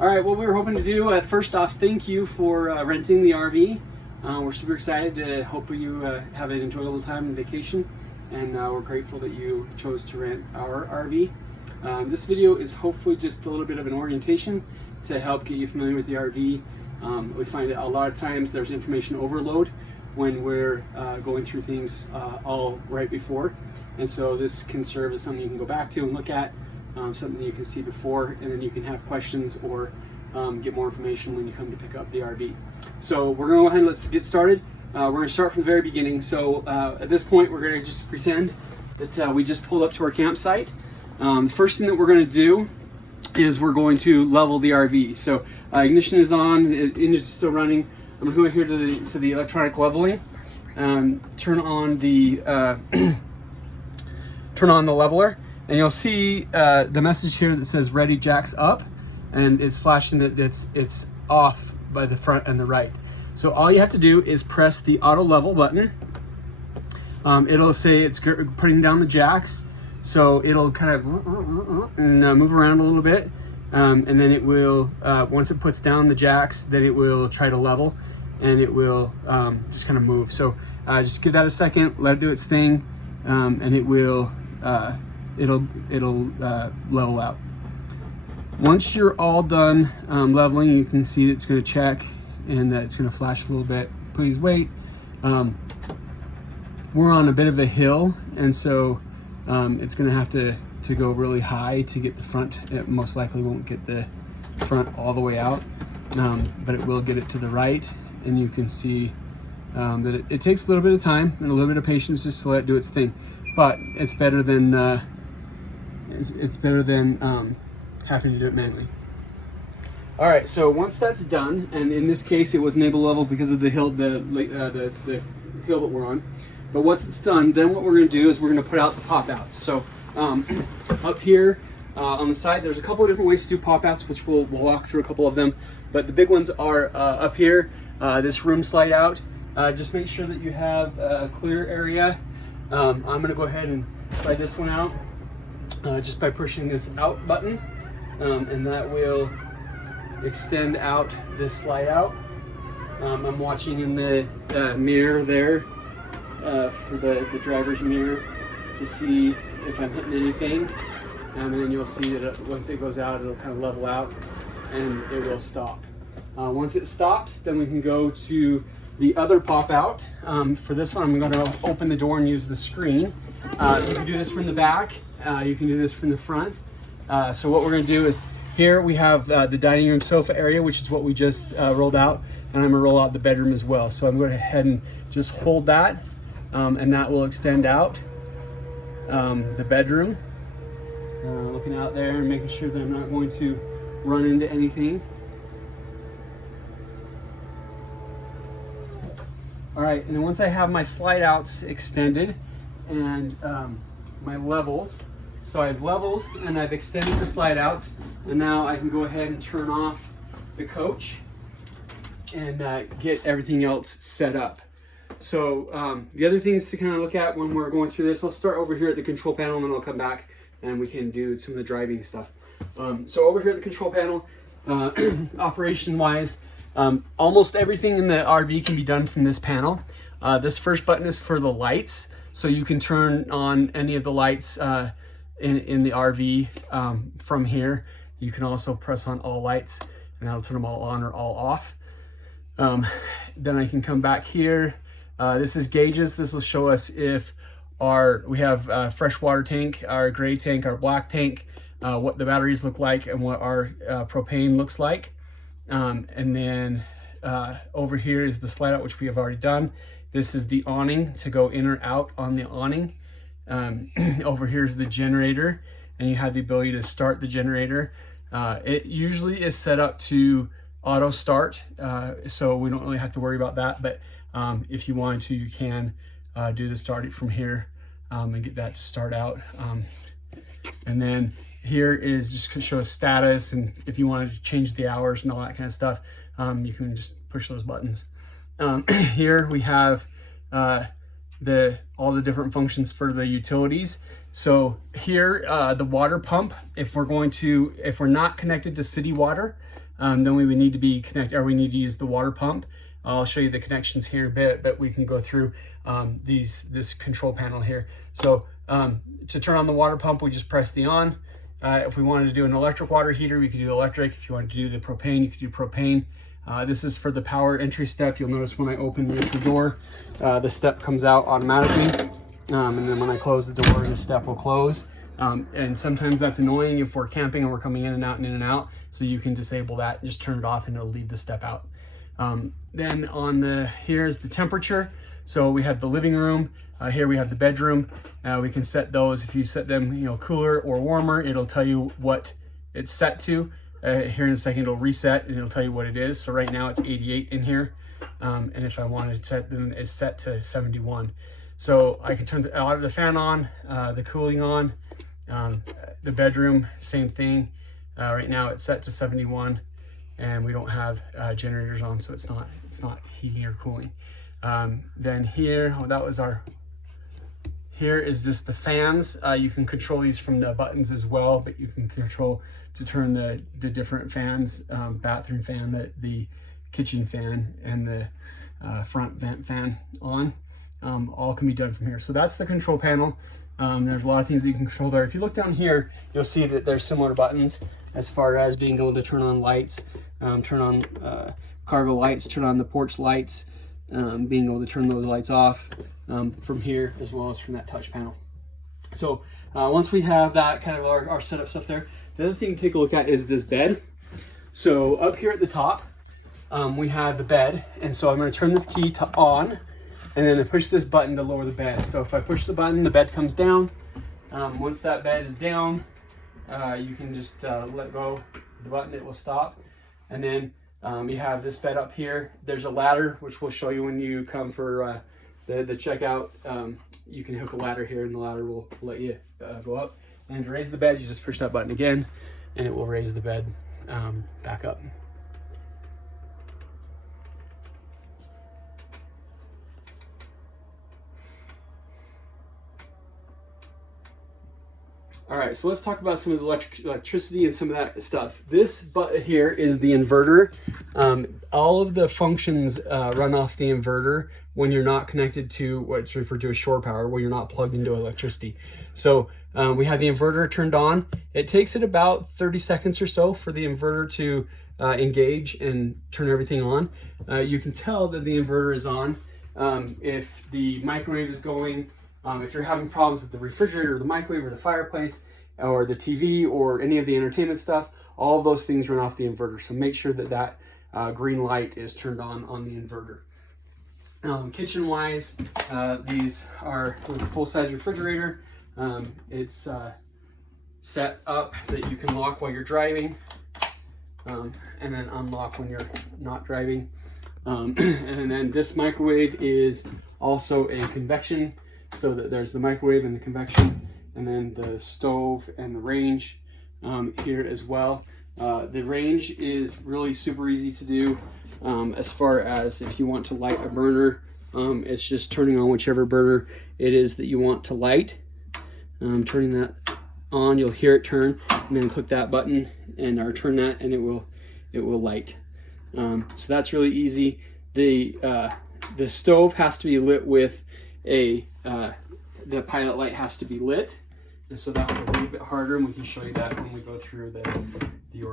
All right, what we were hoping to do, first off, thank you for renting the RV. We're super excited to hope you have an enjoyable time and vacation, and we're grateful that you chose to rent our RV. This video is hopefully just a little bit of an orientation to help get you familiar with the RV. We find that a lot of times there's information overload when we're going through things all right before, and so this can serve as something you can go back to and look at. Something you can see before, and then you can have questions or get more information when you come to pick up the RV. So we're going to go ahead and let's get started. We're going to start from the very beginning. So at this point, we're going to just pretend that we just pulled up to our campsite. The first thing that we're going to do is we're going to level the RV. So ignition is on, engine is still running. I'm going to go here to the electronic leveling. Turn on the leveler. And you'll see the message here that says ready, jacks up, and it's flashing that it's off by the front and the right. So all you have to do is press the auto level button. It'll say it's putting down the jacks, so it'll kind of move around a little bit, and then it will, once it puts down the jacks, then it will try to level, and it will just kind of move. So just give that a second, let it do its thing, and it will it'll level out. Once you're all done leveling, you can see it's going to check and it's going to flash a little bit. Please wait. We're on a bit of a hill, and so it's going to have to go really high to get the front. It most likely won't get the front all the way out, but it will get it to the right, and you can see that it takes a little bit of time and a little bit of patience just to let it do its thing. But it's better than having to do it manually. All right, so once that's done, and in this case it wasn't able to level because of the hill, the hill that we're on. But once it's done, then what we're going to do is we're going to put out the pop outs. So up here on the side, there's a couple of different ways to do pop outs, which we'll walk through a couple of them. But the big ones are up here, this room slide out. Just make sure that you have a clear area. I'm going to go ahead and slide this one out just by pushing this out button, and that will extend out this slide out. I'm watching in the mirror there for the driver's mirror to see if I'm hitting anything, and then you'll see that once it goes out, it'll kind of level out and it will stop. Once it stops, then we can go to the other pop out. For this one, I'm going to open the door and use the screen. You can do this from the back. You can do this from the front. So what we're going to do is here we have the dining room sofa area, which is what we just rolled out, and I'm going to roll out the bedroom as well. So I'm going to go ahead and just hold that, and that will extend out the bedroom. Looking out there and making sure that I'm not going to run into anything. All right, and then once I have my slide outs extended and my levels, so I've leveled and I've extended the slide outs, and now I can go ahead and turn off the coach and get everything else set up. So the other things to kind of look at when we're going through this, I'll start over here at the control panel, and then I'll come back and we can do some of the driving stuff. So over here at the control panel, operation wise, almost everything in the RV can be done from this panel. This first button is for the lights, so you can turn on any of the lights in the RV from here. You can also press on all lights, and that'll turn them all on or all off. Then I can come back here. This is gauges. This will show us if we have freshwater tank, our gray tank, our black tank, what the batteries look like, and what our propane looks like. And then over here is the slide out, which we have already done. This is the awning to go in or out on the awning. Over here is the generator, and you have the ability to start the generator. It usually is set up to auto start, so we don't really have to worry about that. But if you wanted to, you can do the start from here and get that to start out. And then here is just to show status, and if you wanted to change the hours and all that kind of stuff, you can just push those buttons. Here we have all the different functions for the utilities. So here, the water pump, if we're not connected to city water, then we would need to be connected, or we need to use the water pump. I'll show you the connections here in a bit, but we can go through this control panel here. So to turn on the water pump, we just press the on. If we wanted to do an electric water heater, we could do electric. If you wanted to do the propane, you could do propane. This is for the power entry step. You'll notice when I open the entry door, the step comes out automatically. And then when I close the door, the step will close. And sometimes that's annoying if we're camping and we're coming in and out and in and out. So you can disable that and just turn it off and it'll leave the step out. Then here's the temperature. So we have the living room. Here we have the bedroom. We can set those. If you set them, cooler or warmer, it'll tell you what it's set to. Here in a second, it'll reset and it'll tell you what it is. So right now it's 88 in here. And if I wanted to set them, it's set to 71. So I can turn the fan on, the cooling on, the bedroom, same thing. Right now it's set to 71 and we don't have generators on, so it's not heating or cooling. Then here, here is just the fans. You can control these from the buttons as well, but you can control to turn the different fans, bathroom fan, the kitchen fan, and the front vent fan on. All can be done from here. So that's the control panel. There's a lot of things that you can control there. If you look down here, you'll see that there's similar buttons as far as being able to turn on lights, turn on cargo lights, turn on the porch lights, being able to turn those lights off from here as well as from that touch panel. So once we have that kind of our setup stuff there, the other thing to take a look at is this bed. So up here at the top, we have the bed. And so I'm going to turn this key to on, and then I push this button to lower the bed. So if I push the button, the bed comes down. Once that bed is down, you can just let go of the button, it will stop. And then you have this bed up here. There's a ladder, which we'll show you when you come for the checkout. You can hook a ladder here and the ladder will let you go up. And to raise the bed, you just push that button again and it will raise the bed back up. All right, so let's talk about some of the electricity and some of that stuff. This button here is the inverter. All of the functions run off the inverter when you're not connected to what's referred to as shore power, where you're not plugged into electricity. So we have the inverter turned on. It takes it about 30 seconds or so for the inverter to engage and turn everything on. You can tell that the inverter is on if the microwave is going. If you're having problems with the refrigerator or the microwave or the fireplace or the TV or any of the entertainment stuff, all of those things run off the inverter. So make sure that green light is turned on the inverter. Kitchen-wise, these are a full-size refrigerator. It's set up that you can lock while you're driving and then unlock when you're not driving. And then this microwave is also a convection, so that there's the microwave and the convection, and then the stove and the range here as well. The range is really super easy to do as far as if you want to light a burner. It's just turning on whichever burner it is that you want to light. Turning that on, you'll hear it turn, and then click that button or turn that, and it will light. So that's really easy. The stove has to be lit with the pilot light has to be lit, and so that one's a little bit harder, and we can show you that when we go through the